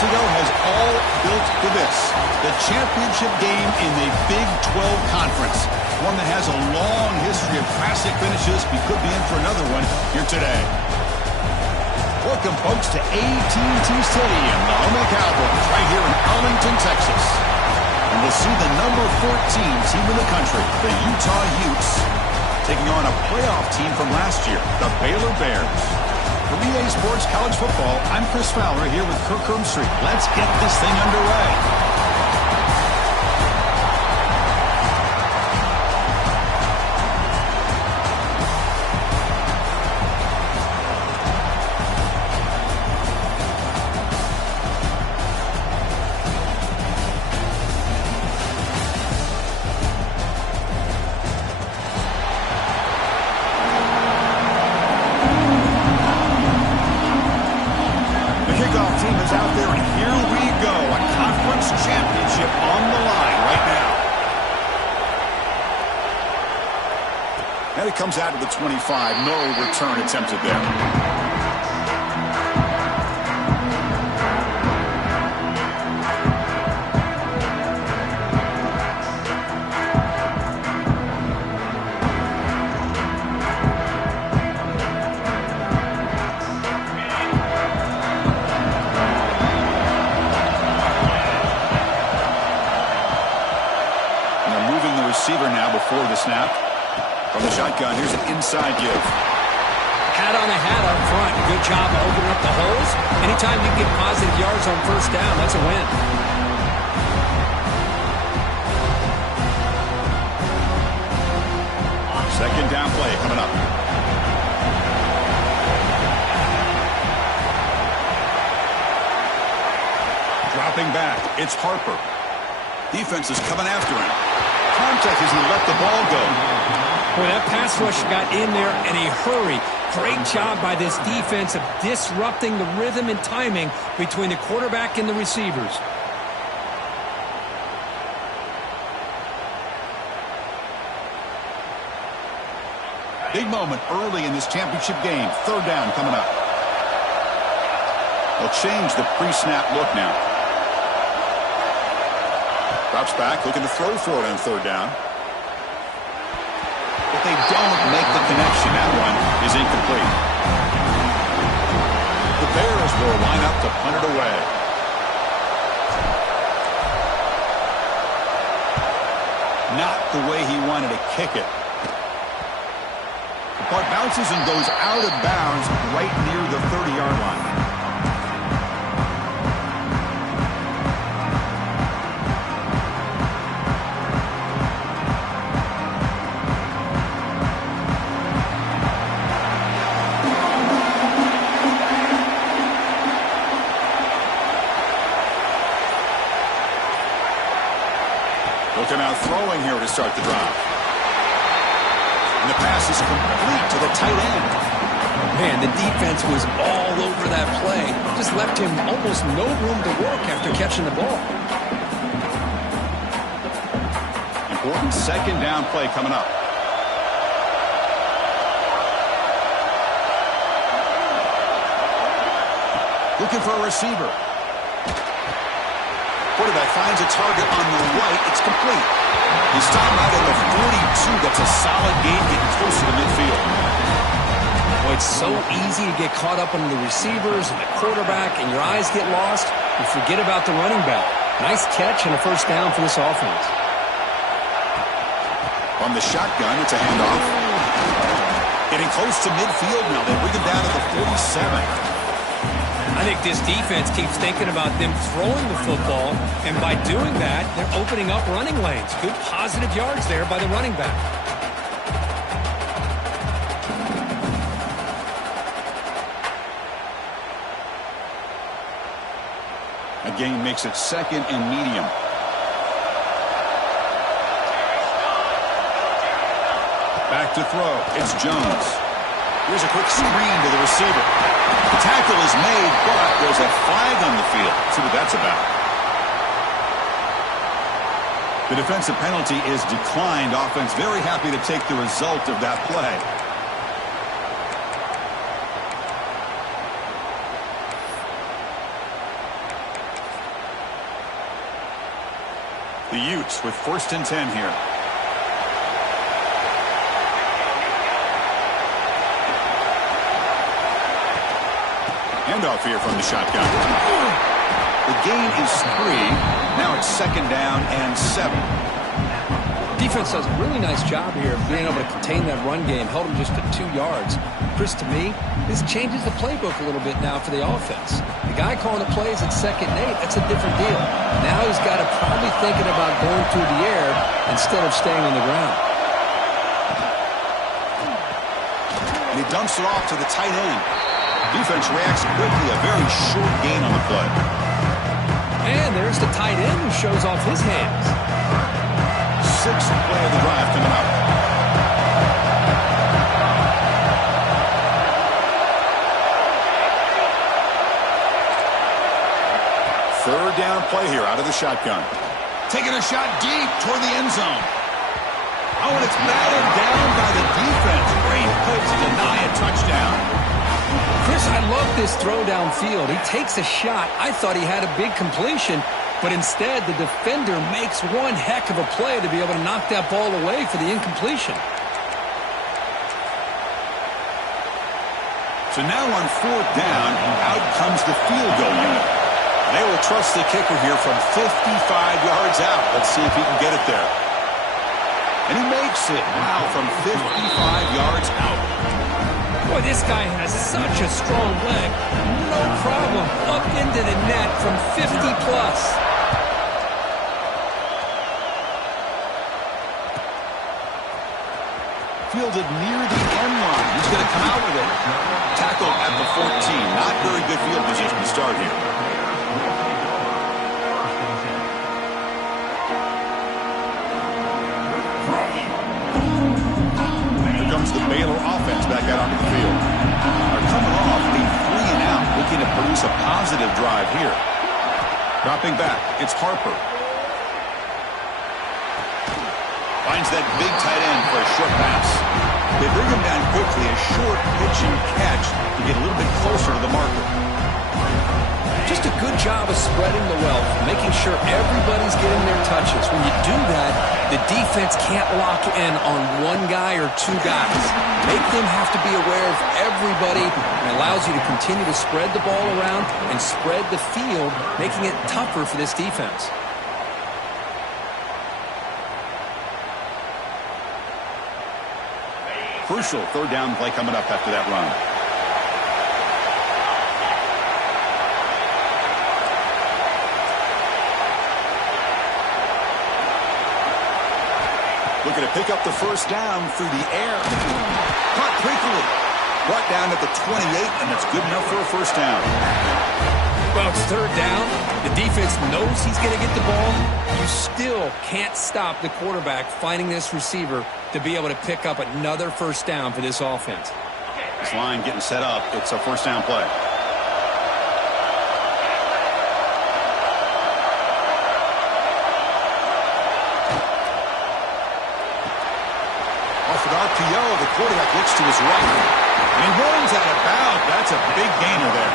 ago has all built for this. The championship game in the Big 12 Conference. One that has a long history of classic finishes. We could be in for another one here today. Welcome, folks, to AT&T Stadium, the home of the Cowboys, right here in Arlington, Texas. And we'll see the number 14 team in the country, the Utah Utes, taking on a playoff team from last year, the Baylor Bears. For EA Sports College Football, I'm Chris Fowler here with Kirk Herbstreit. Let's get this thing underway. And it comes out of the 25. No return attempted there. And they're moving the receiver now before the snap. From the shotgun, here's an inside give. Hat on a hat up front. Good job opening up the holes. Anytime you get positive yards on first down, that's a win. Second down play coming up. Dropping back, it's Harper. Defense is coming after him. Contact as he let the ball go. Boy, that pass rush got in there in a hurry. Great job by this defense of disrupting the rhythm and timing between the quarterback and the receivers. Big moment early in this championship game. Third down coming up. They'll change the pre-snap look now. Drops back, looking to throw for it on third down. But they don't make the connection. That one is incomplete. The Bears will line up to punt it away. Not the way he wanted to kick it. The punt bounces and goes out of bounds right near the 30-yard line. Looking out throwing here to start the drive. And the pass is complete to the tight end. Man, the defense was all over that play. Just left him almost no room to work after catching the ball. Important second down play coming up. Looking for a receiver. Quarterback finds a target on the right. It's complete. He's stopped out at the 42. That's a solid gain, getting closer to midfield. Boy, it's so easy to get caught up on the receivers and the quarterback, and your eyes get lost. You forget about the running back. Nice catch and a first down for this offense. On the shotgun, it's a handoff. Getting close to midfield now. They bring him down to the 47. I think this defense keeps thinking about them throwing the football, and by doing that, they're opening up running lanes. Good positive yards there by the running back. A gain makes it second and medium. Back to throw. It's Jones. Here's a quick screen to the receiver. The tackle is made, but there's a flag on the field. Let's see what that's about. The defensive penalty is declined. Offense very happy to take the result of that play. The Utes with 1st and 10 here. Handoff here from the shotgun. The gain is 3. Now it's 2nd down and 7. Defense does a really nice job here of being able to contain that run game. Held him just to 2 yards. Chris, to me, this changes the playbook a little bit now for the offense. The guy calling the plays at 2nd and 8, that's a different deal. Now he's got to probably thinking about going through the air instead of staying on the ground. And he dumps it off to the tight end. Defense reacts quickly. A very short gain on the play. And there's the tight end who shows off his hands. 6th play of the drive coming up. Third down play here out of the shotgun. Taking a shot deep toward the end zone. Oh, and it's batted down by the defense. Great play to deny a touchdown. Chris, I love this throw downfield. He takes a shot. I thought he had a big completion, but instead the defender makes one heck of a play to be able to knock that ball away for the incompletion. So now on 4th down, out comes the field goal unit. They will trust the kicker here from 55 yards out. Let's see if he can get it there. And he makes it. Wow, from 55 yards out. Boy, this guy has such a strong leg. No problem. Up into the net from 50+. Fielded near the end line. He's going to come out with it. Tackle at the 14. Not very good field position to start here. Here comes the Baylor offense back out onto the field. They're coming off a 3-and-out, looking to produce a positive drive here. Dropping back, it's Harper. Finds that big tight end for a short pass. They bring him down quickly, a short pitch and catch to get a little bit closer to the marker. Just a good job of spreading the wealth, making sure everybody's getting their touches. When you do that, the defense can't lock in on one guy or 2 guys. Make them have to be aware of everybody, and allows you to continue to spread the ball around and spread the field, making it tougher for this defense. Crucial 3rd down play coming up after that run. Looking to pick up the 1st down through the air. Caught quickly. Brought down at the 28, and that's good enough for a 1st down. Well, it's 3rd down. The defense knows he's going to get the ball. You still can't stop the quarterback finding this receiver to be able to pick up another 1st down for this offense. This line getting set up. It's a 1st down play. Off an RPO, the quarterback looks to his right. And he runs out of bounds. That's a big gainer there.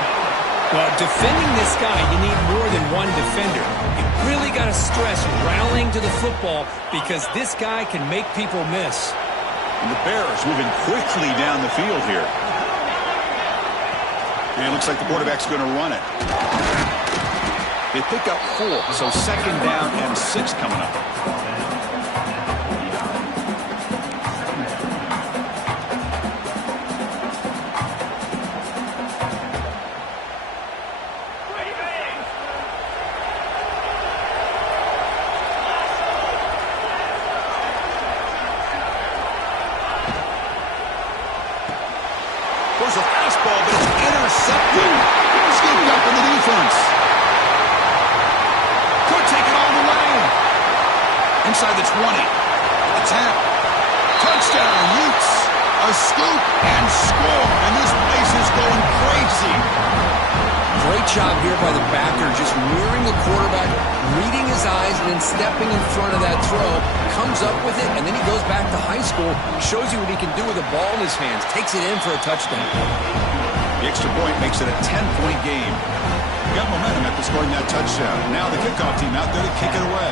Well, defending this guy, you need more than one defender. You really got to stress rallying to the football because this guy can make people miss. And the Bears moving quickly down the field here. And it looks like the quarterback's going to run it. They pick up 4, so 2nd down and 6 coming up. There's a fastball, but it's intercepted. Scooped up in the defense. Could take it all the way. Inside the 20. The 10. Touchdown, Utes. A scoop and score. And this place is going crazy. Great job here by the backer, just mirroring the quarterback, reading his eyes, and then stepping in front of that throw. Comes up with it, and then he goes back to high school, shows you what he can do with the ball in his hands, takes it in for a touchdown. The extra point makes it a 10-point game. Got momentum after scoring that touchdown. Now the kickoff team out there to kick it away.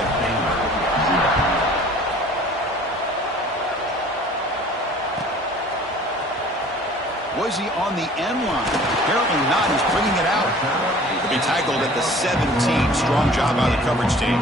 jersey on the end line. Apparently not. He's bringing it out. He'll be tackled at the 17. Strong job by the coverage team.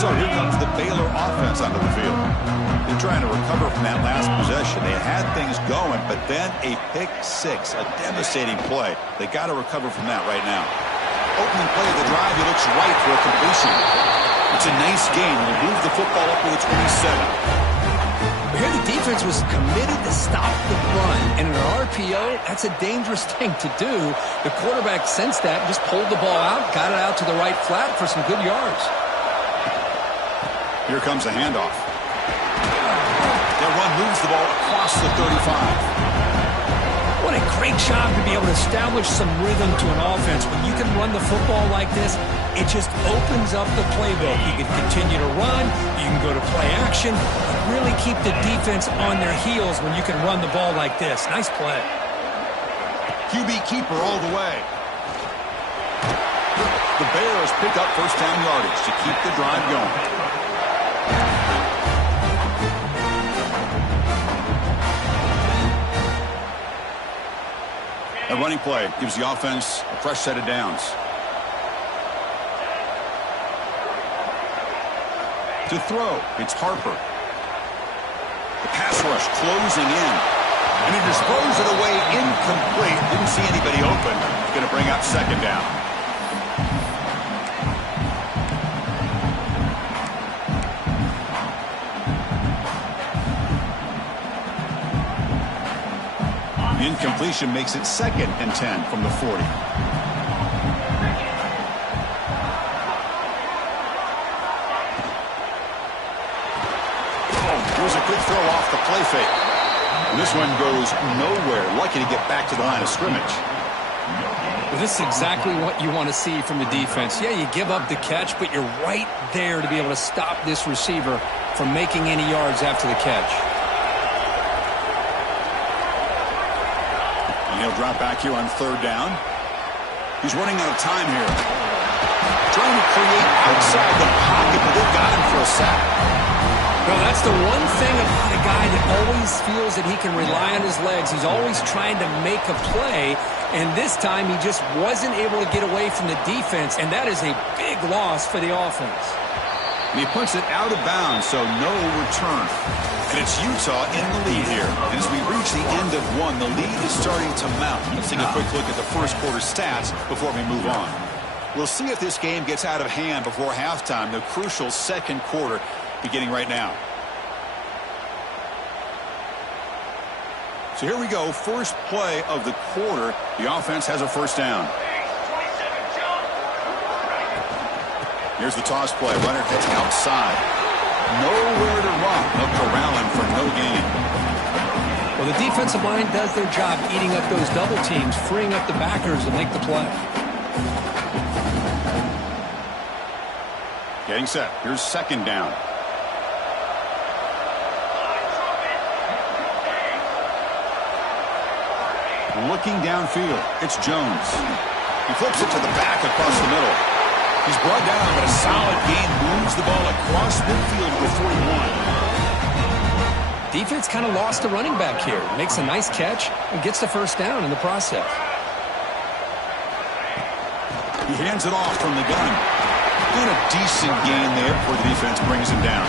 So here comes the Baylor offense onto the field. They're trying to recover from that last possession. They had things going, but then a pick six, a devastating play. They got to recover from that right now. Opening play of the drive, he looks right for a completion. It's a nice gain. They'll move the football up to the 27. Here the defense was committed to stop the run, and in an RPO, that's a dangerous thing to do. The quarterback sensed that and just pulled the ball out, got it out to the right flat for some good yards. Here comes a handoff. That run moves the ball across the 35. What a great job to be able to establish some rhythm to an offense. When you can run the football like this, it just opens up the playbook. You can continue to run, you can go to play action, and really keep the defense on their heels when you can run the ball like this. Nice play. QB keeper all the way. The Bears pick up first down yardage to keep the drive going. A running play gives the offense a fresh set of downs. To throw, it's Harper. The pass rush closing in. And he just throws it away incomplete. Didn't see anybody open. Going to bring up second down. The incompletion makes it 2nd and 10 from the 40. Here's a quick throw off the play fake. And this one goes nowhere. Lucky to get back to the line of scrimmage. Well, this is exactly what you want to see from the defense. Yeah, you give up the catch, but you're right there to be able to stop this receiver from making any yards after the catch. He'll drop back here on 3rd down. He's running out of time here. Trying to create outside the pocket, but they've got him for a sack. Well, that's the one thing about a guy that always feels that he can rely on his legs. He's always trying to make a play, and this time he just wasn't able to get away from the defense, and that is a big loss for the offense. And he puts it out of bounds, so no return. And it's Utah in the lead here. And as we reach the end of one, the lead is starting to mount. Let's take a quick look at the first quarter stats before we move on. We'll see if this game gets out of hand before halftime, the crucial 2nd quarter beginning right now. So here we go, first play of the quarter. The offense has a first down. Here's the toss play. Runner heads outside. Nowhere to run. They'll corral him for no gain. Well, the defensive line does their job eating up those double teams, freeing up the backers to make the play. Getting set. Here's 2nd down. Looking downfield. It's Jones. He flips it to the back across the middle. He's brought down, but a solid gain moves the ball across midfield for 41. Defense kind of lost the running back here. Makes a nice catch and gets the first down in the process. He hands it off from the gun. And a decent gain there before the defense brings him down.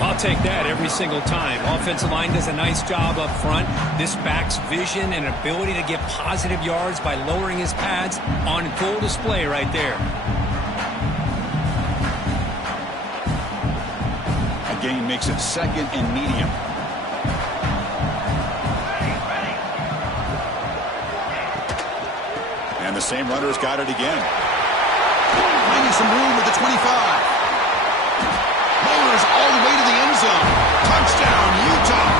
I'll take that every single time. Offensive line does a nice job up front. This back's vision and ability to get positive yards by lowering his pads on full display right there. A gain makes it 2nd and medium. And the same runner's got it again. Finding some room at the 25. Motors all the way to the end zone. Touchdown, Utah.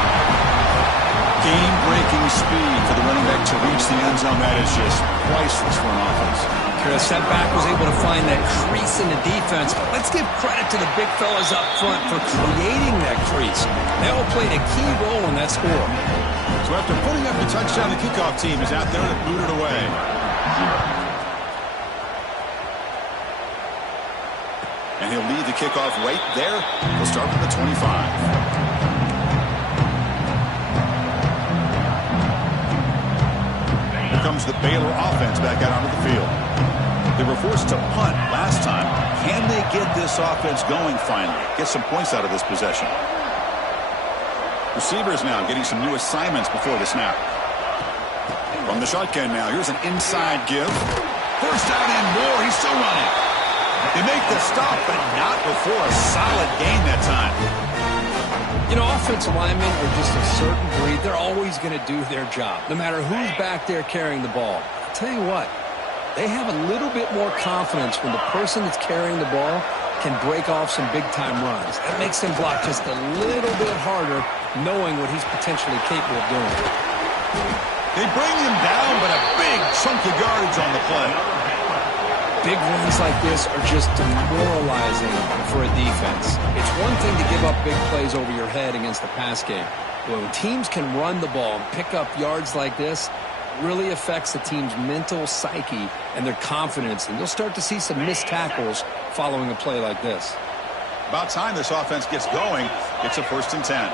Game-breaking speed for the running back to reach the end zone. That is just priceless for an offense. Chris, that back was able to find that crease in the defense. Let's give credit to the big fellas up front for creating that crease. They all played a key role in that score. So after putting up the touchdown, the kickoff team is out there to boot it away. And he'll lead the kickoff right there. He'll start from the 25. Here comes the Baylor offense back out onto the field. They were forced to punt last time. Can they get this offense going finally? Get some points out of this possession. Receivers now getting some new assignments before the snap. From the shotgun now, here's an inside give. First down and more. He's still running. They make the stop, but not before a solid gain that time. You know, offensive linemen are just a certain breed. They're always going to do their job, no matter who's back there carrying the ball. I'll tell you what, they have a little bit more confidence when the person that's carrying the ball can break off some big-time runs. That makes them block just a little bit harder, knowing what he's potentially capable of doing. They bring him down, but a big chunk of yards on the play. Big runs like this are just demoralizing for a defense. It's one thing to give up big plays over your head against the pass game. But when teams can run the ball and pick up yards like this, it really affects the team's mental psyche and their confidence. And you'll start to see some missed tackles following a play like this. About time this offense gets going. It's a 1st and 10.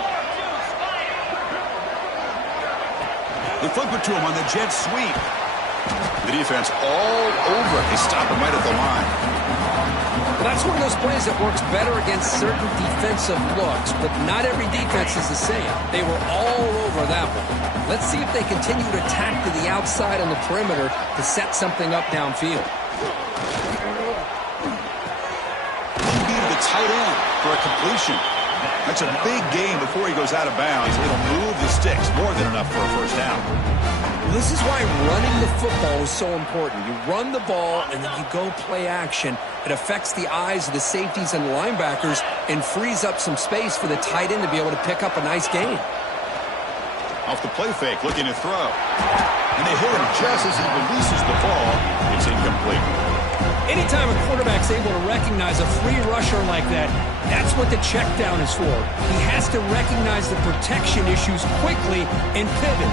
They flip it to him on the jet sweep. The defense all over it. They stop him right at the line. Well, that's one of those plays that works better against certain defensive looks, but not every defense is the same. They were all over that one. Let's see if they continue to attack to the outside on the perimeter to set something up downfield. He beat the tight end for a completion. That's a big gain before he goes out of bounds. It'll move the sticks more than enough for a first down. This is why running the football is so important. You run the ball, and then you go play action. It affects the eyes of the safeties and the linebackers and frees up some space for the tight end to be able to pick up a nice gain. Off the play fake, looking to throw. And they hit him just as he releases the ball. It's incomplete. Anytime a quarterback's able to recognize a free rusher like that, that's what the check down is for. He has to recognize the protection issues quickly and pivot.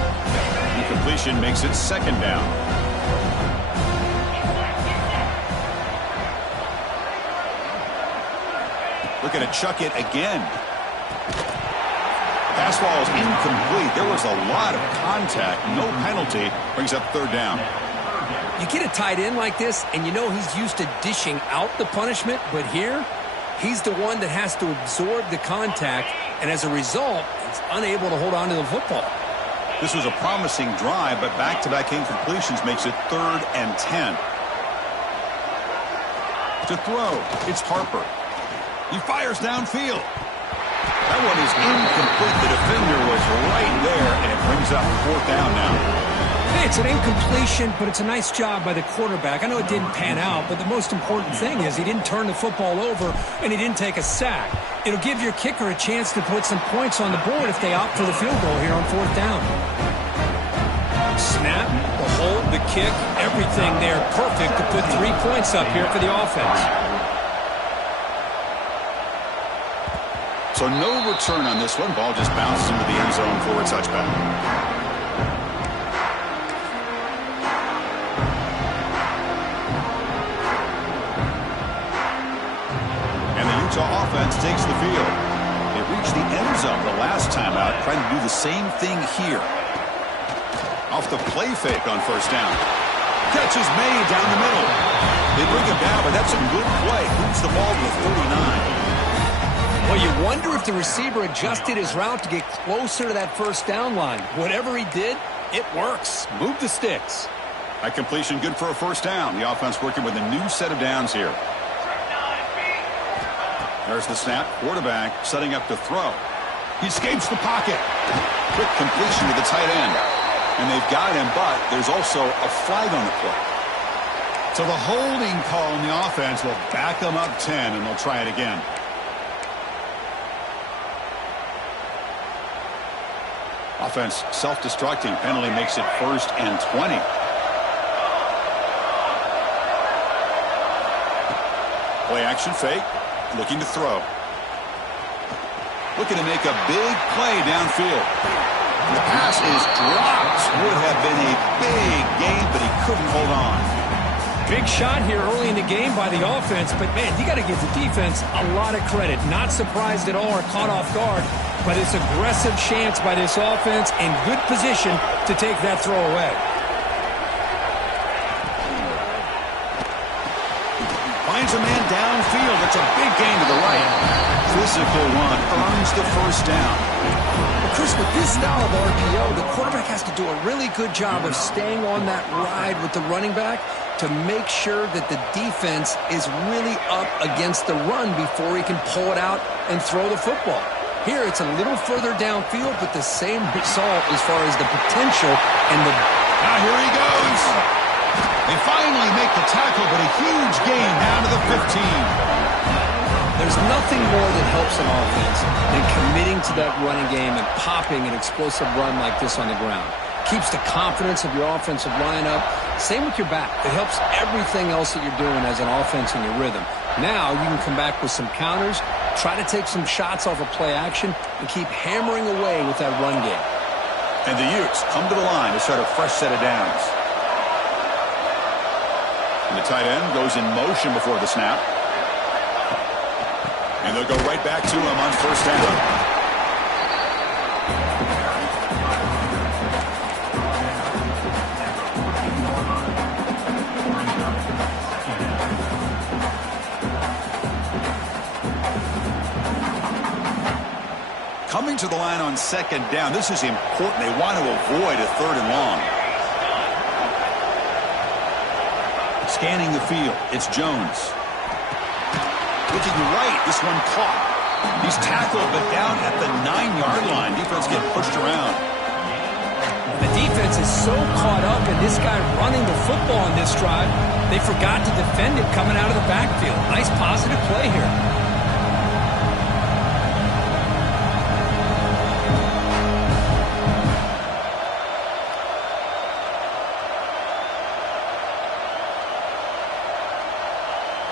Incompletion makes it 2nd down. Looking to chuck it again. Pass ball is incomplete. There was a lot of contact. No penalty. Brings up 3rd down. You get a tight end like this, and you know he's used to dishing out the punishment, but here, he's the one that has to absorb the contact, and as a result, he's unable to hold on to the football. This was a promising drive, but back-to-back incompletions makes it 3rd and 10. To throw, it's Harper. He fires downfield. That one is incomplete. The defender was right there, and it brings up 4th down now. Hey, it's an incompletion, but it's a nice job by the quarterback. I know it didn't pan out, but the most important thing is he didn't turn the football over, and he didn't take a sack. It'll give your kicker a chance to put some points on the board if they opt for the field goal here on 4th down. Snap, the hold, the kick, everything there perfect to put 3 points up here for the offense. So no return on this one. Ball just bounces into the end zone for a touchback. And the Utah offense takes the field. They reached the end zone the last time out, trying to do the same thing here. Off the play fake on 1st down. Catch is made down the middle. They bring him down, but that's a good play. Moves the ball to the 49. Well, you wonder if the receiver adjusted his route to get closer to that first down line. Whatever he did, it works. Move the sticks. That completion good for a first down. The offense working with a new set of downs here. There's the snap. Quarterback setting up to throw. He escapes the pocket. Quick completion to the tight end. And they've got him, but there's also a flag on the play. So the holding call on the offense will back them up 10, and they'll try it again. Offense self-destructing. Penalty makes it 1st and 20. Play action fake. Looking to throw. Looking to make a big play downfield. The pass is dropped. Would have been a big gain, but he couldn't hold on. Big shot here early in the game by the offense, but, man, you got to give the defense a lot of credit. Not surprised at all or caught off guard, but it's aggressive chance by this offense in good position to take that throw away. Finds a man downfield. It's a big gain to the right. Physical one earns the first down. Well, Chris, with this style of RPO, the quarterback has to do a really good job of staying on that ride with the running back to make sure that the defense is really up against the run before he can pull it out and throw the football. Here, it's a little further downfield, but the same result as far as the potential and the... Now here he goes. They finally make the tackle, but a huge gain down to the 15. There's nothing more that helps an offense than committing to that running game and popping an explosive run like this on the ground. Keeps the confidence of your offensive line up. Same with your back. It helps everything else that you're doing as an offense in your rhythm. Now you can come back with some counters, try to take some shots off of play action, and keep hammering away with that run game. And the Utes come to the line to start a fresh set of downs. And the tight end goes in motion before the snap. And they'll go right back to him on first down. Coming to the line on second down. This is important. They want to avoid a 3rd and long. Scanning the field. It's Jones. Looking right. This one caught. He's tackled, but down at the 9-yard line. Defense getting pushed around. The defense is so caught up in this guy running the football on this drive, they forgot to defend it coming out of the backfield. Nice positive play here.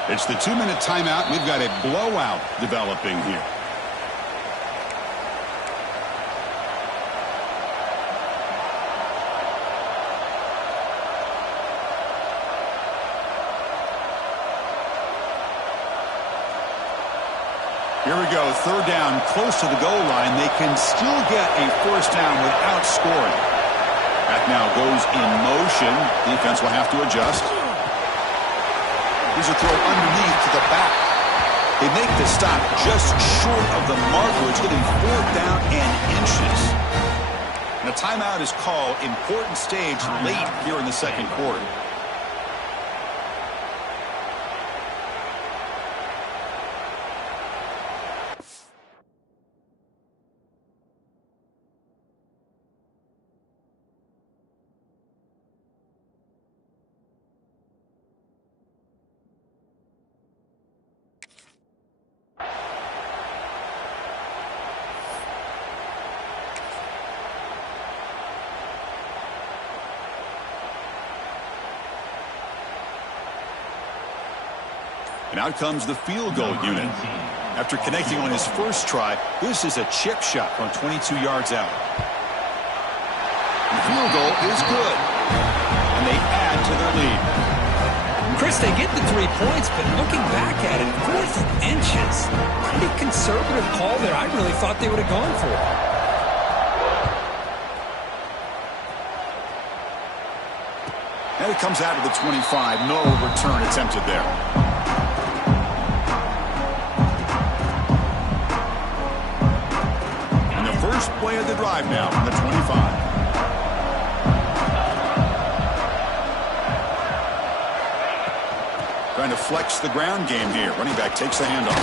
It's the 2-minute timeout. We've got a blowout developing here. Here we go. 3rd down, close to the goal line. They can still get a first down without scoring. Back now goes in motion. Defense will have to adjust. Here's a throw underneath to the back. They make the stop just short of the marker. It's going to be 4th down and inches. And a timeout is called. Important stage late here in the second quarter. And out comes the field goal unit. After connecting on his first try, this is a chip shot from 22 yards out. The field goal is good. And they add to their lead. Chris, they get the 3 points, but looking back at it, 4th and inches. Pretty conservative call there. I really thought they would have gone for it. And it comes out of the 25. No return attempted there. first play of the drive now from the 25. Trying to flex the ground game here. Running back takes the handoff.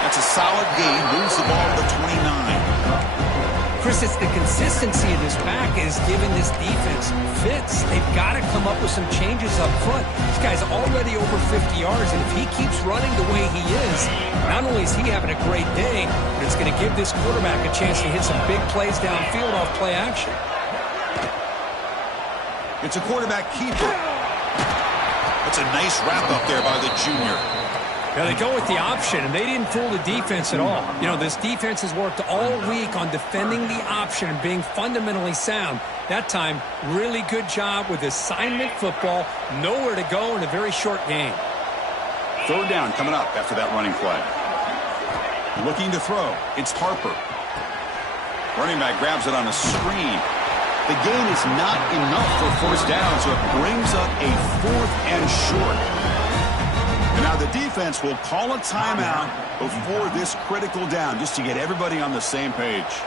That's a solid gain. Moves the ball to the 29. Chris, it's the consistency of this back is giving this defense fits. They've got to come up with some changes up front. This guy's already over 50 yards, and if he keeps running the way he is, not only is he having a great day, but it's going to give this quarterback a chance to hit some big plays downfield off play action. It's a quarterback keeper. That's a nice wrap up there by the junior. Yeah, they go with the option, and they didn't fool the defense at all. You know, this defense has worked all week on defending the option and being fundamentally sound. That time, really good job with assignment football. Nowhere to go in a very short game. Third down coming up after that running play. Looking to throw. It's Harper. Running back grabs it on a screen. The gain is not enough for first down, so it brings up a 4th and short. And now the defense will call a timeout before this critical down, just to get everybody on the same page.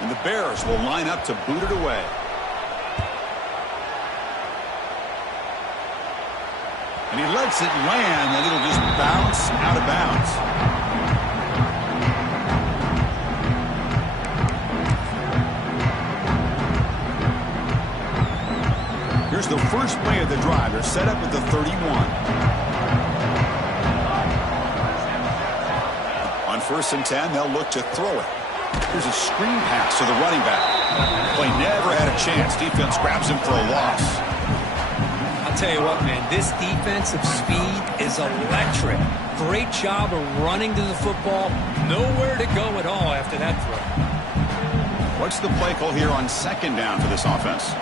And the Bears will line up to boot it away. And he lets it land, and it'll just bounce out of bounds. Here's the first play of the drive. They're set up at the 31. On 1st and 10, they'll look to throw it. Here's a screen pass to the running back. Play never had a chance. Defense grabs him for a loss. I'll tell you what, man, this defensive speed is electric. Great job of running to the football. Nowhere to go at all after that throw. What's the play call here on 2nd down for this offense?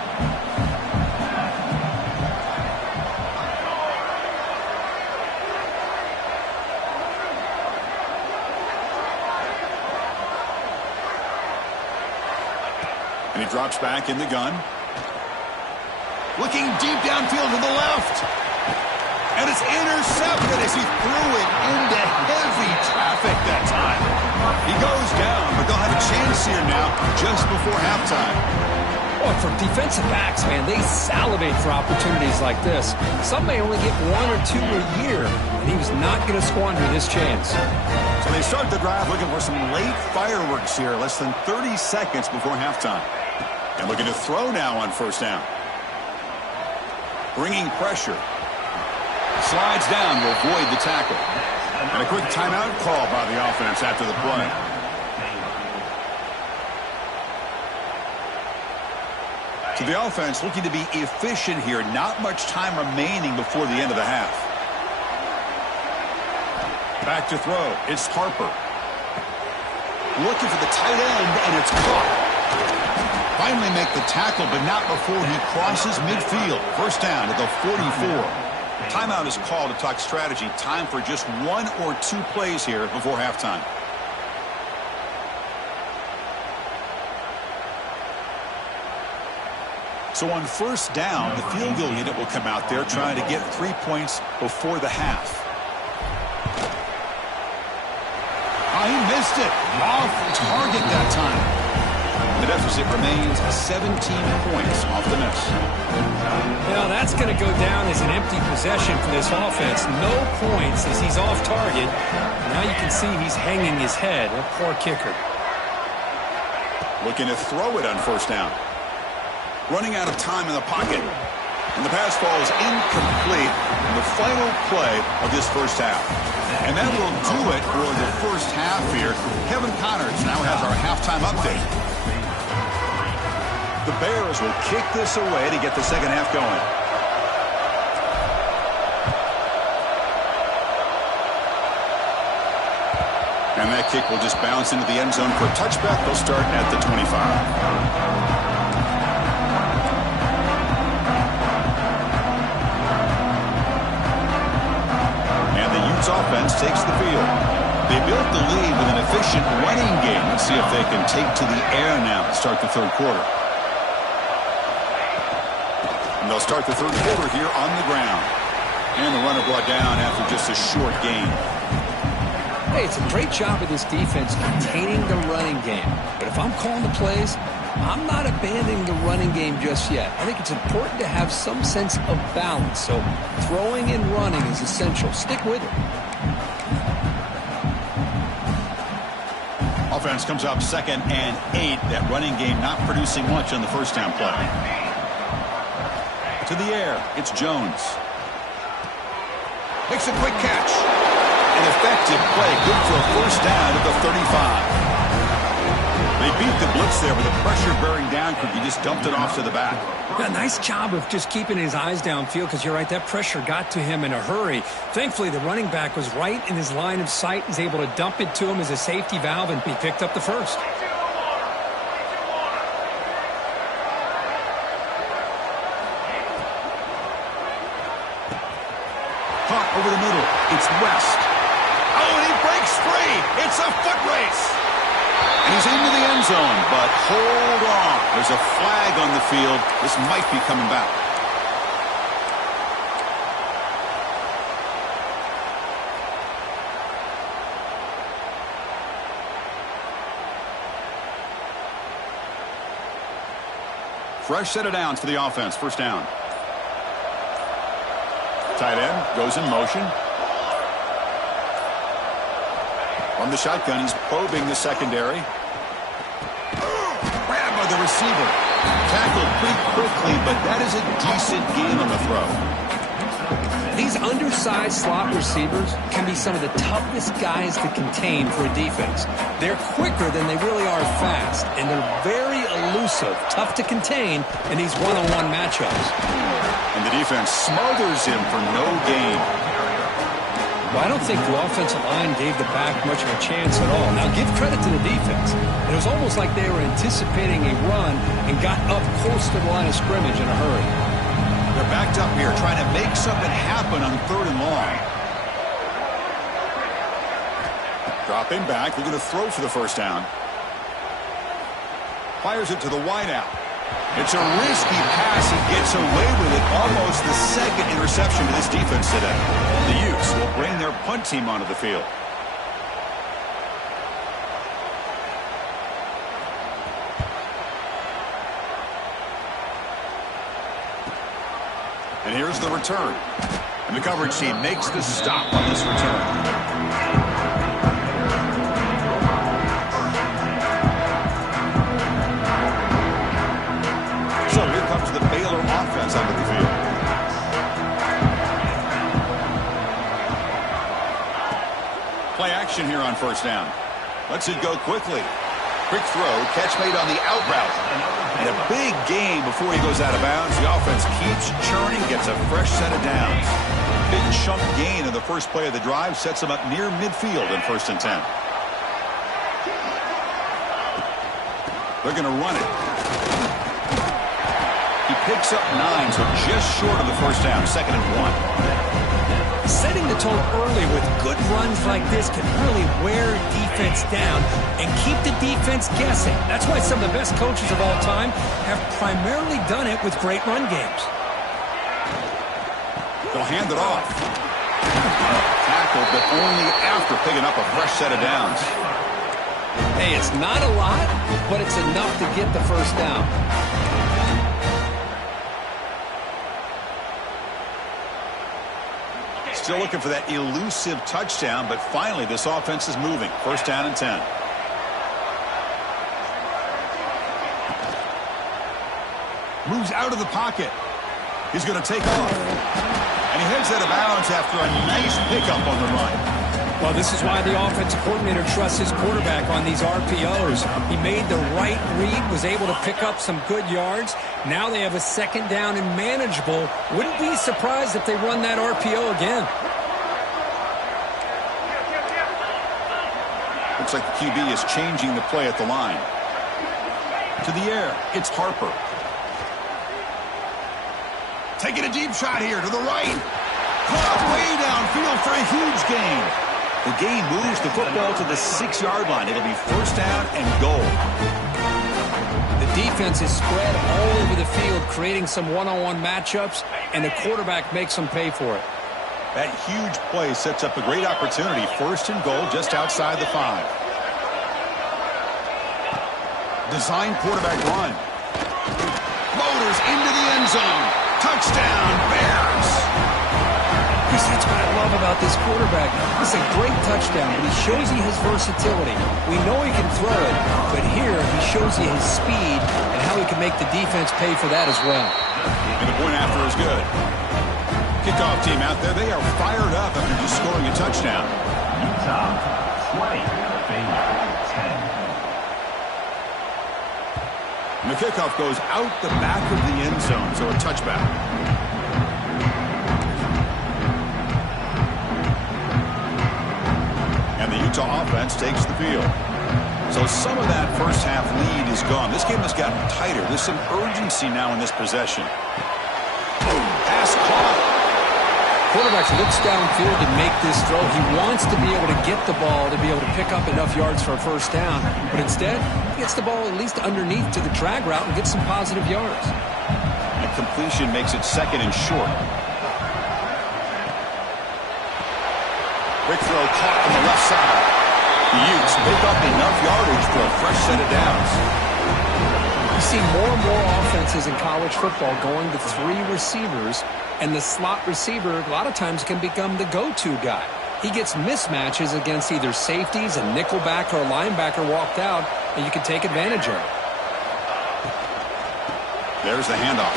And he drops back in the gun. Looking deep downfield to the left. And it's intercepted as he threw it into heavy traffic that time. He goes down, but they'll have a chance here now just before halftime. Boy, for defensive backs, man, they salivate for opportunities like this. Some may only get 1 or 2 a year, and he was not going to squander this chance. So they start the drive looking for some late fireworks here, less than 30 seconds before halftime. And looking to throw now on 1st down. Bringing pressure. Slides down to avoid the tackle. And a quick timeout call by the offense after the play. So the offense looking to be efficient here. Not much time remaining before the end of the half. Back to throw. It's Harper. Looking for the tight end, and it's caught. Finally make the tackle, but not before he crosses midfield. 1st down at the 44. Timeout is called to talk strategy. Time for just 1 or 2 plays here before halftime. So on 1st down, the field goal unit will come out there trying to get 3 points before the half. Oh, he missed it. Off target that time. The deficit remains 17 points off the miss. Well, that's going to go down as an empty possession for this offense. No points as he's off target. Now you can see he's hanging his head. A poor kicker. Looking to throw it on 1st down. Running out of time in the pocket. And the pass falls incomplete in the final play of this 1st half. And that will do it for the 1st half here. Kevin Connors now has our halftime update. The Bears will kick this away to get the 2nd half going. And that kick will just bounce into the end zone for a touchback. They'll start at the 25. And the Utes offense takes the field. They built the lead with an efficient running game. Let's see if they can take to the air now to start the 3rd quarter. And they'll start the 3rd quarter here on the ground. And the runner brought down after just a short gain. Hey, it's a great job of this defense containing the running game. But if I'm calling the plays, I'm not abandoning the running game just yet. I think it's important to have some sense of balance. So throwing and running is essential. Stick with it. Offense comes up 2nd and 8. That running game not producing much on the first down play. To the air, it's Jones. Makes a quick catch. An effective play, good for a first down at the 35. They beat the blitz there with the pressure bearing down. He just dumped it off to the back. Yeah, nice job of just keeping his eyes downfield, because you're right, that pressure got to him in a hurry. Thankfully, the running back was right in his line of sight. He's able to dump it to him as a safety valve, and he picked up the first. Caught over the middle. It's West. Oh, and he breaks free. It's a foot race. And he's into the end zone, but hold on. There's a flag on the field. This might be coming back. Fresh set of downs for the offense. First down. Tight end goes in motion. From the shotgun, he's probing the secondary. Grabbed by the receiver. Tackled pretty quickly, but that is a decent gain on the throw. These undersized slot receivers can be some of the toughest guys to contain for a defense. They're quicker than they really are fast, and they're very elusive, tough to contain in these one-on-one matchups. And the defense smothers him for no gain. Well, I don't think the offensive line gave the back much of a chance at all. Now, give credit to the defense. It was almost like they were anticipating a run and got up close to the line of scrimmage in a hurry. They're backed up here, trying to make something happen on 3rd and long. Dropping back, they're going to throw for the first down. Fires it to the wideout. It's a risky pass. He gets away with it. Almost the 2nd interception to this defense today. The Utes will bring their punt team onto the field. And here's the return. And the coverage team makes the stop on this return. So here comes the Baylor offense onto the field. Play action here on first down. Lets it go quickly. Quick throw, catch made on the out route. And a big gain before he goes out of bounds. The offense keeps churning, gets a fresh set of downs. Big chunk gain in the first play of the drive sets him up near midfield in 1st and 10. They're going to run it. He picks up 9, so just short of the first down, 2nd and 1. Setting the tone early with good runs like this can really wear a defense down and keep the defense guessing. That's why some of the best coaches of all time have primarily done it with great run games. They'll hand it off. Tackled, but only after picking up a fresh set of downs. Hey, it's not a lot, but it's enough to get the first down. Still looking for that elusive touchdown, but finally this offense is moving. 1st down and 10. Moves out of the pocket. He's going to take off. And he heads out of bounds after a nice pickup on the run. Well, this is why the offensive coordinator trusts his quarterback on these RPOs. He made the right read, was able to pick up some good yards. Now they have a 2nd down and manageable. Wouldn't be surprised if they run that RPO again. Looks like the QB is changing the play at the line. To the air, it's Harper. Taking a deep shot here to the right. Caught way downfield for a huge gain. The gain moves the football to the 6-yard line. It'll be 1st down and goal. The defense is spread all over the field, creating some one-on-one matchups, and the quarterback makes them pay for it. That huge play sets up a great opportunity. First and goal just outside the 5. Design quarterback run. Motors into the end zone. Touchdown, Bears. Chris, that's what I love about this quarterback. It's a great touchdown, but he shows you his versatility. We know he can throw it, but here he shows you his speed and how he can make the defense pay for that as well. And the point after is good. Kickoff team out there, they are fired up after just scoring a touchdown. Utah 20, Baylor 10. And the kickoff goes out the back of the end zone, so a touchback. And the Utah offense takes the field. So some of that first half lead is gone. This game has gotten tighter. There's some urgency now in this possession. Pass caught. Quarterback looks downfield to make this throw. He wants to be able to get the ball to be able to pick up enough yards for a first down. But instead, he gets the ball at least underneath to the drag route and gets some positive yards. And completion makes it second and short. Quick throw caught on the left side. The Utes pick up enough yardage for a fresh set of downs. You see more and more offenses in college football going to 3 receivers, and the slot receiver a lot of times can become the go-to guy. He gets mismatches against either safeties, a nickelback, or a linebacker walked out, and you can take advantage of it. There's the handoff.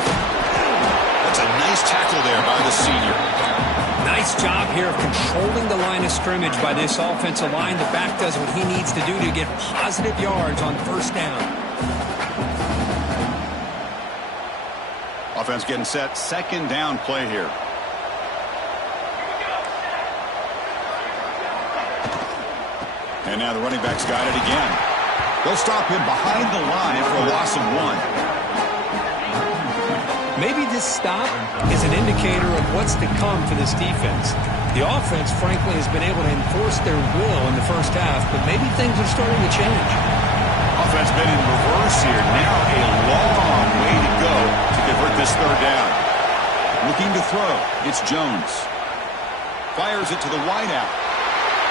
That's a nice tackle there by the senior. Nice job here of controlling the line of scrimmage by this offensive line. The back does what he needs to do to get positive yards on first down. Offense getting set. Second down play here. And now the running back's got it again. They'll stop him behind the line for a loss of 1. Maybe this stop is an indicator of what's to come for this defense. The offense, frankly, has been able to enforce their will in the first half, but maybe things are starting to change. Offense been in reverse here. Now a long way to go to convert this third down. Looking to throw. It's Jones. Fires it to the wideout.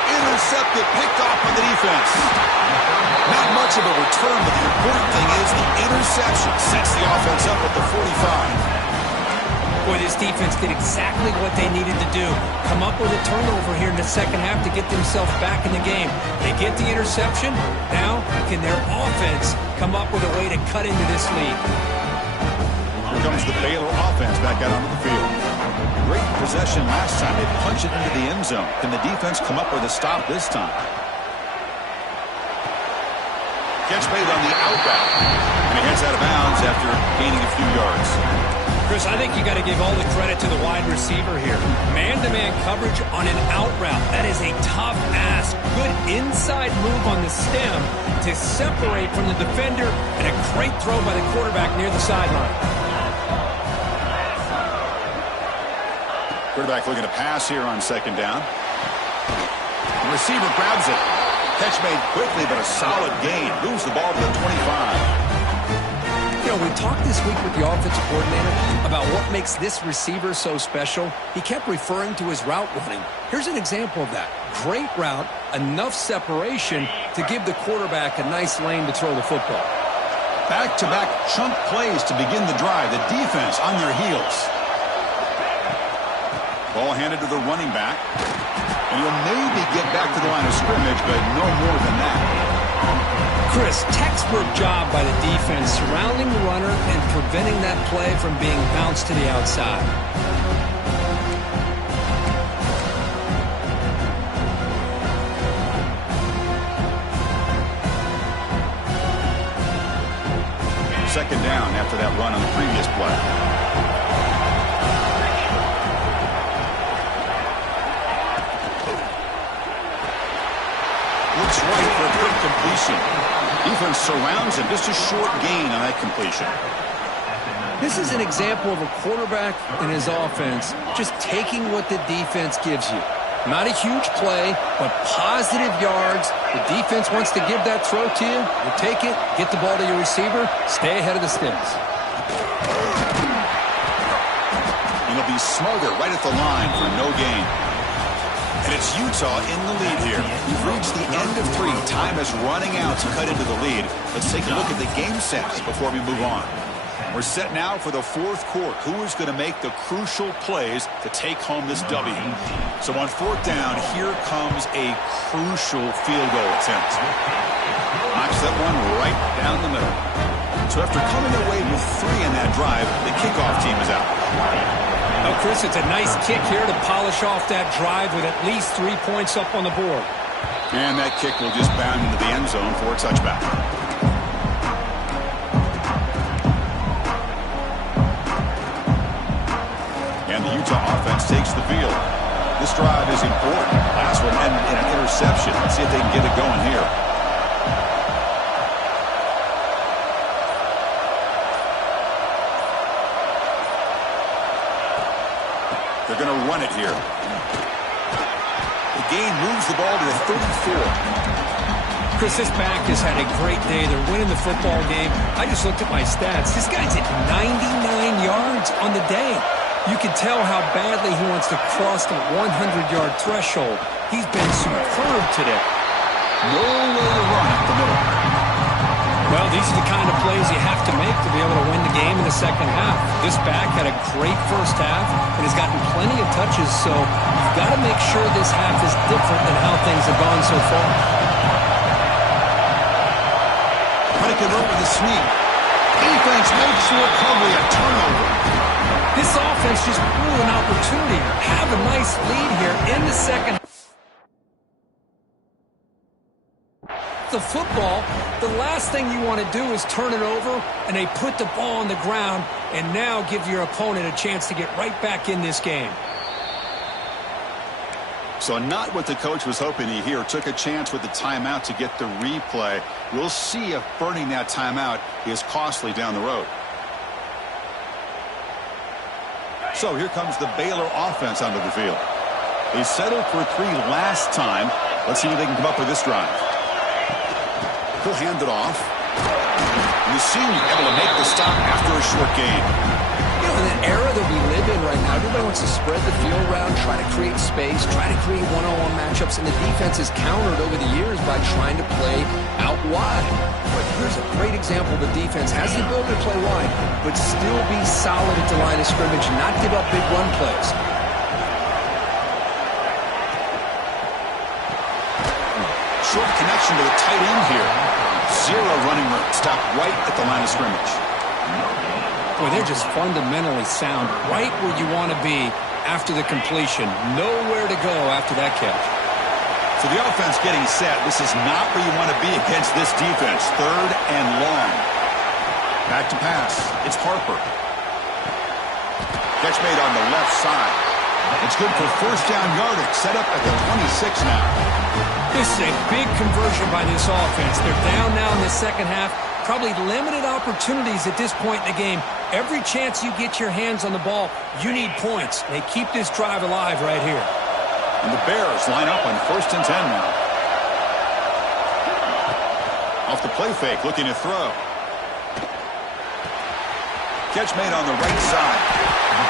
Intercepted, picked off by the defense. Not much of a return, but the important thing is the interception sets the offense up at the 45. Boy, this defense did exactly what they needed to do. Come up with a turnover here in the second half to get themselves back in the game. They get the interception. Now, can their offense come up with a way to cut into this lead? Here comes the Baylor offense back out onto the field. Great possession last time. They punched it into the end zone. Can the defense come up with a stop this time? Catch made on the outbound. And he heads out of bounds after gaining a few yards. Chris, I think you got to give all the credit to the wide receiver here. Man-to-man coverage on an out route. That is a tough ask. Good inside move on the stem to separate from the defender, and a great throw by the quarterback near the sideline. Quarterback looking to pass here on second down. The receiver grabs it. Catch made quickly, but a solid gain. Moves the ball to the 25. You know, we talked this week with the offensive coordinator about what makes this receiver so special. He kept referring to his route running. Here's an example of that. Great route, enough separation to give the quarterback a nice lane to throw the football. Back-to-back chunk plays to begin the drive. The defense on their heels. Ball handed to the running back. And he'll maybe get back to the line of scrimmage, but no more than that. Chris, textbook job by the defense surrounding the runner and preventing that play from being bounced to the outside. Second down after that run on the previous play. Looks right for a quick completion. Defense surrounds him. Just a short gain on that completion. This is an example of a quarterback and his offense just taking what the defense gives you. Not a huge play, but positive yards. The defense wants to give that throw to you. You take it, get the ball to your receiver, stay ahead of the sticks. And it'll be smothered right at the line for no gain. And it's Utah in the lead here. We've reached the end of 3. Time is running out to cut into the lead. Let's take a look at the game sets before we move on. We're set now for the 4th quarter. Who is going to make the crucial plays to take home this W? So on 4th down, here comes a crucial field goal attempt. Knocks that one right down the middle. So after coming away with 3 in that drive, the kickoff team is out. Oh, Chris, it's a nice kick here to polish off that drive with at least 3 points up on the board. And that kick will just bound into the end zone for a touchback. And the Utah offense takes the field. This drive is important. Last one ended in an interception. Let's see if they can get it going here. They're going to run it here. The gain moves the ball to the 34. Chris, this back has had a great day. They're winning the football game. I just looked at my stats. This guy's at 99 yards on the day. You can tell how badly he wants to cross the 100-yard threshold. He's been superb today. No way to run up the middle. Well, these are the kind of plays you have to make to be able to win the game in the second half. This back had a great first half and has gotten plenty of touches, so you've got to make sure this half is different than how things have gone so far. Putting it over the sneak. Defense makes the recovery a turnover. This offense just blew an opportunity. Have a nice lead here in the second half. The football, the last thing you want to do is turn it over and they put the ball on the ground and now give your opponent a chance to get right back in this game. So not what the coach was hoping to hear. Took a chance with the timeout to get the replay. We'll see if burning that timeout is costly down the road. So here comes the Baylor offense onto the field. They settled for 3 last time. Let's see what they can come up with this drive. He'll hand it off. And the senior able to make the stop after a short gain. You know, in the era that we live in right now, everybody wants to spread the field around, try to create space, try to create one-on-one matchups, and the defense has countered over the years by trying to play out wide. But here's a great example. The defense has the ability to play wide, but still be solid at the line of scrimmage and not give up big run plays. Short connection to the tight end here. 0 running room. Stop right at the line of scrimmage. Boy, they're just fundamentally sound right where you want to be after the completion. Nowhere to go after that catch. So the offense getting set. This is not where you want to be against this defense. 3rd and long. Back to pass. It's Harper. Catch made on the left side. It's good for 1st down yardage. Set up at the 26 now. This is a big conversion by this offense. They're down now in the second half. Probably limited opportunities at this point in the game. Every chance you get your hands on the ball, you need points. They keep this drive alive right here. And the Bears line up on 1st and 10 now. Off the play fake, looking to throw. Catch made on the right side.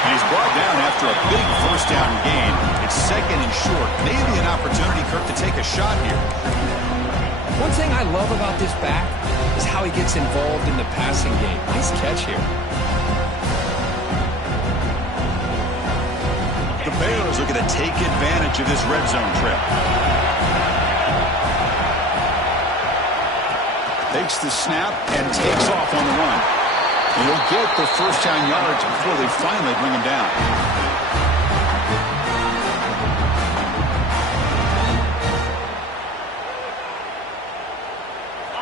And he's brought down after a big 1st down gain. It's 2nd and short. Maybe an opportunity, Kirk, to take a shot here. One thing I love about this back is how he gets involved in the passing game. Nice catch here. The Bears are going to take advantage of this red zone trip. Takes the snap and takes off on the run. And he'll get the 1st down yards before they finally bring him down.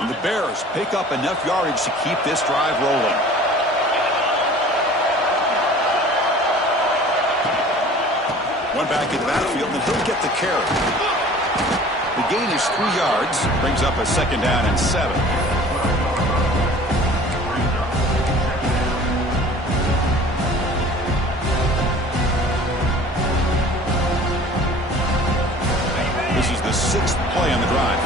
And the Bears pick up enough yardage to keep this drive rolling. One back in the backfield, and he'll get the carry. The gain is 3 yards, brings up a 2nd down and 7. This is the 6th play on the drive.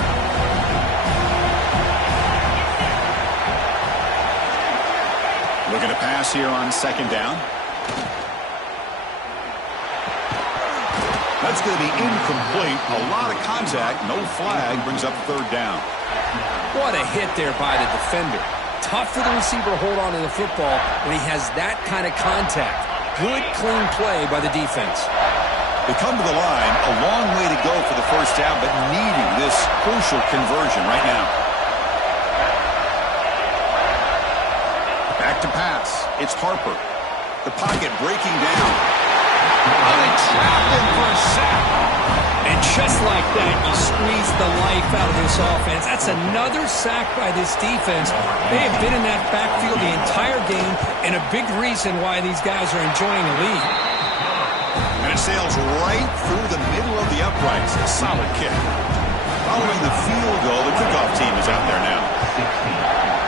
Looking to pass here on 2nd down. That's going to be incomplete. A lot of contact. No flag. Brings up third down. What a hit there by the defender. Tough for the receiver to hold on to the football when he has that kind of contact. Good, clean play by the defense. They come to the line. A long way to go for the first down, but needing this crucial conversion right now. Back to pass. It's Harper. The pocket breaking down. Oh, they trapped him for a sack. And just like that, you squeeze the life out of this offense. That's another sack by this defense. They have been in that backfield the entire game, and a big reason why these guys are enjoying a lead. And it sails right through the middle of the uprights. A solid kick. Following the field goal, the kickoff team is out there now.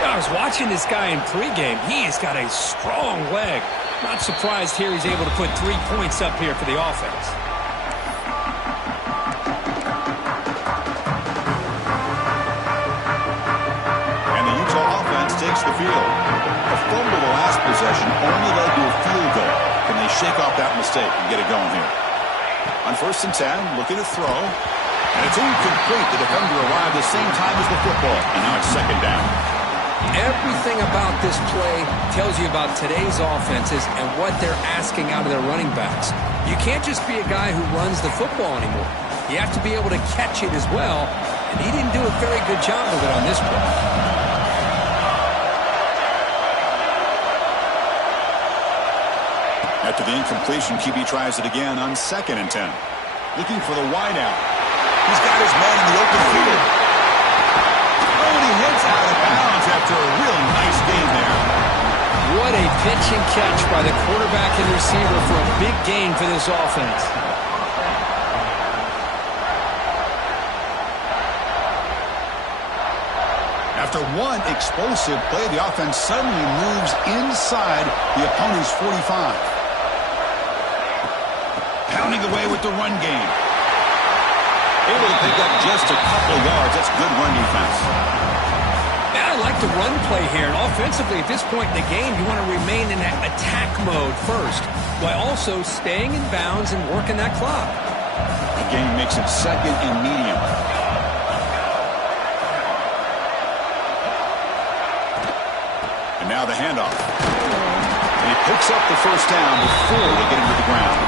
I was watching this guy in pregame. He has got a strong leg. Not surprised here he's able to put 3 points up here for the offense. And the Utah offense takes the field. A fumble the last possession only led to a field goal. Can they shake off that mistake and get it going here? On 1st and 10, looking to throw. And it's incomplete. The defender arrived the same time as the football. And now it's second down. Everything about this play tells you about today's offenses and what they're asking out of their running backs. You can't just be a guy who runs the football anymore. You have to be able to catch it as well, and he didn't do a very good job of it on this play. After the incompletion, QB tries it again on 2nd and 10. Looking for the wideout. He's got his man in the open field. Oh, and he hits out of bounds after a real nice game there. What a pitch and catch by the quarterback and receiver for a big gain for this offense. After one explosive play, the offense suddenly moves inside the opponent's 45. Pounding away with the run game. Able to pick up just a couple of yards. That's good run defense. Yeah, I like the run play here. And offensively, at this point in the game, you want to remain in that attack mode first, while also staying in bounds and working that clock. The game makes it 2nd and medium. And now the handoff. And he picks up the first down before they get him to the ground.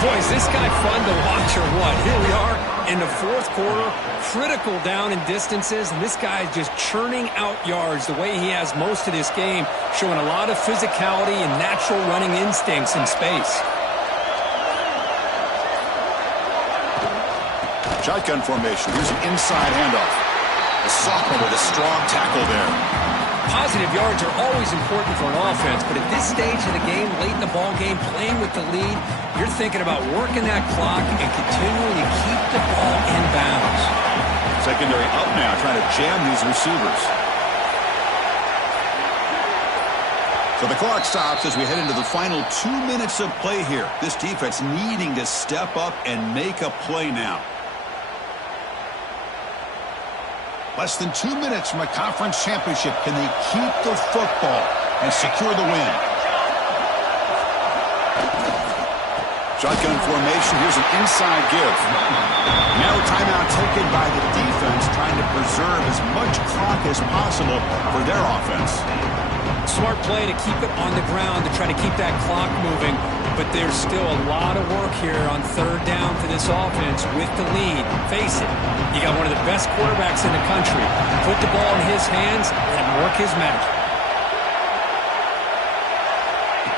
Boy, is this guy fun to watch or what? Here we are in the 4th quarter, critical down in distances, and this guy is just churning out yards the way he has most of this game, showing a lot of physicality and natural running instincts in space. Shotgun formation. Here's an inside handoff. The sophomore with a strong tackle there. Positive yards are always important for an offense, but at this stage of the game, late in the ball game, playing with the lead, you're thinking about working that clock and continuing to keep the ball in bounds. Secondary up now, trying to jam these receivers. So the clock stops as we head into the final 2 minutes of play here. This defense needing to step up and make a play now. Less than 2 minutes from a conference championship. Can they keep the football and secure the win? Shotgun formation. Here's an inside give. Now a timeout taken by the defense, trying to preserve as much clock as possible for their offense. Smart play to keep it on the ground to try to keep that clock moving, but there's still a lot of work here on 3rd down for this offense with the lead. Face it, you got one of the best quarterbacks in the country. Put the ball in his hands and work his magic.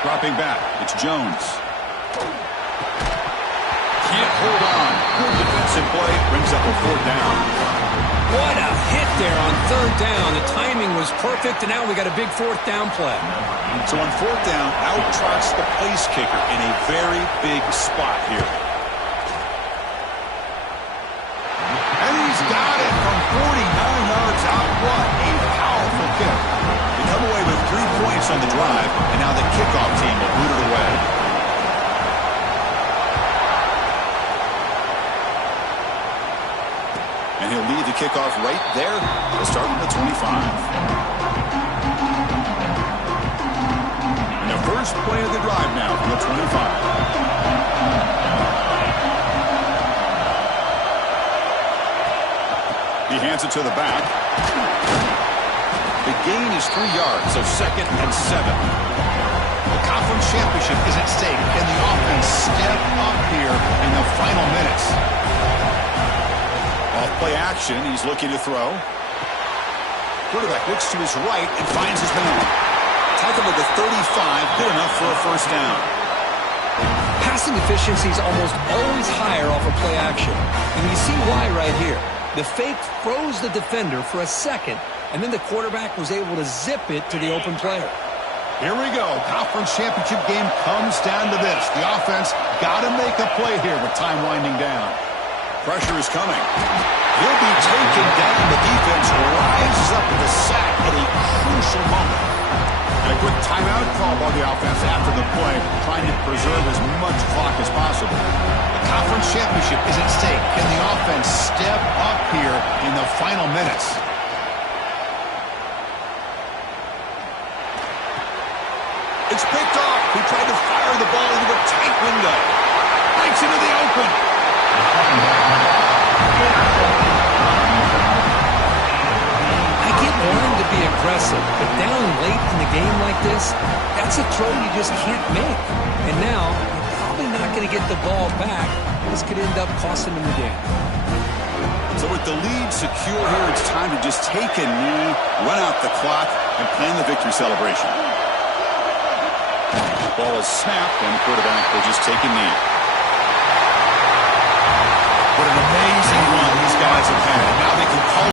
Dropping back, it's Jones. Can't hold on. Good defensive play, brings up a 4th down. What a hit there on 3rd down. The timing was perfect, and now we got a big 4th down play. So on 4th down, out trots the place kicker in a very big spot here. And he's got it from 49 yards out. What a powerful kick. They come away with 3 points on the drive, and now the kickoff team will boot it away. And he'll lead the kickoff right there. They'll start at the 25. And the first play of the drive now from the 25. hands it to the back. The gain is 3 yards, so 2nd and 7. The conference championship is at stake. Can the offense step up here in the final minutes? Off play action, he's looking to throw. Quarterback looks to his right and finds his man. Tackle at the 35, good enough for a first down. Passing efficiency is almost always higher off of play action. And you see why right here. The fake froze the defender for a second, and then the quarterback was able to zip it to the open player. Here we go. Conference championship game comes down to this. The offense got to make a play here with time winding down. Pressure is coming. He'll be taken down. The defense rises up with a sack at a crucial moment. And a quick timeout call by the offense after the play, trying to preserve as much clock as possible. The conference championship is at stake. Can the offense step up here in the final minutes? It's picked off. He tried to fire the ball into a tight window. Breaks into the open. I get wanting to be aggressive, but down late in the game like this, that's a throw you just can't make. And now, you're probably not going to get the ball back. This could end up costing them the game. So with the lead secure here, it's time to just take a knee, run out the clock, and plan the victory celebration. The ball is snapped, and the quarterback will just take a knee.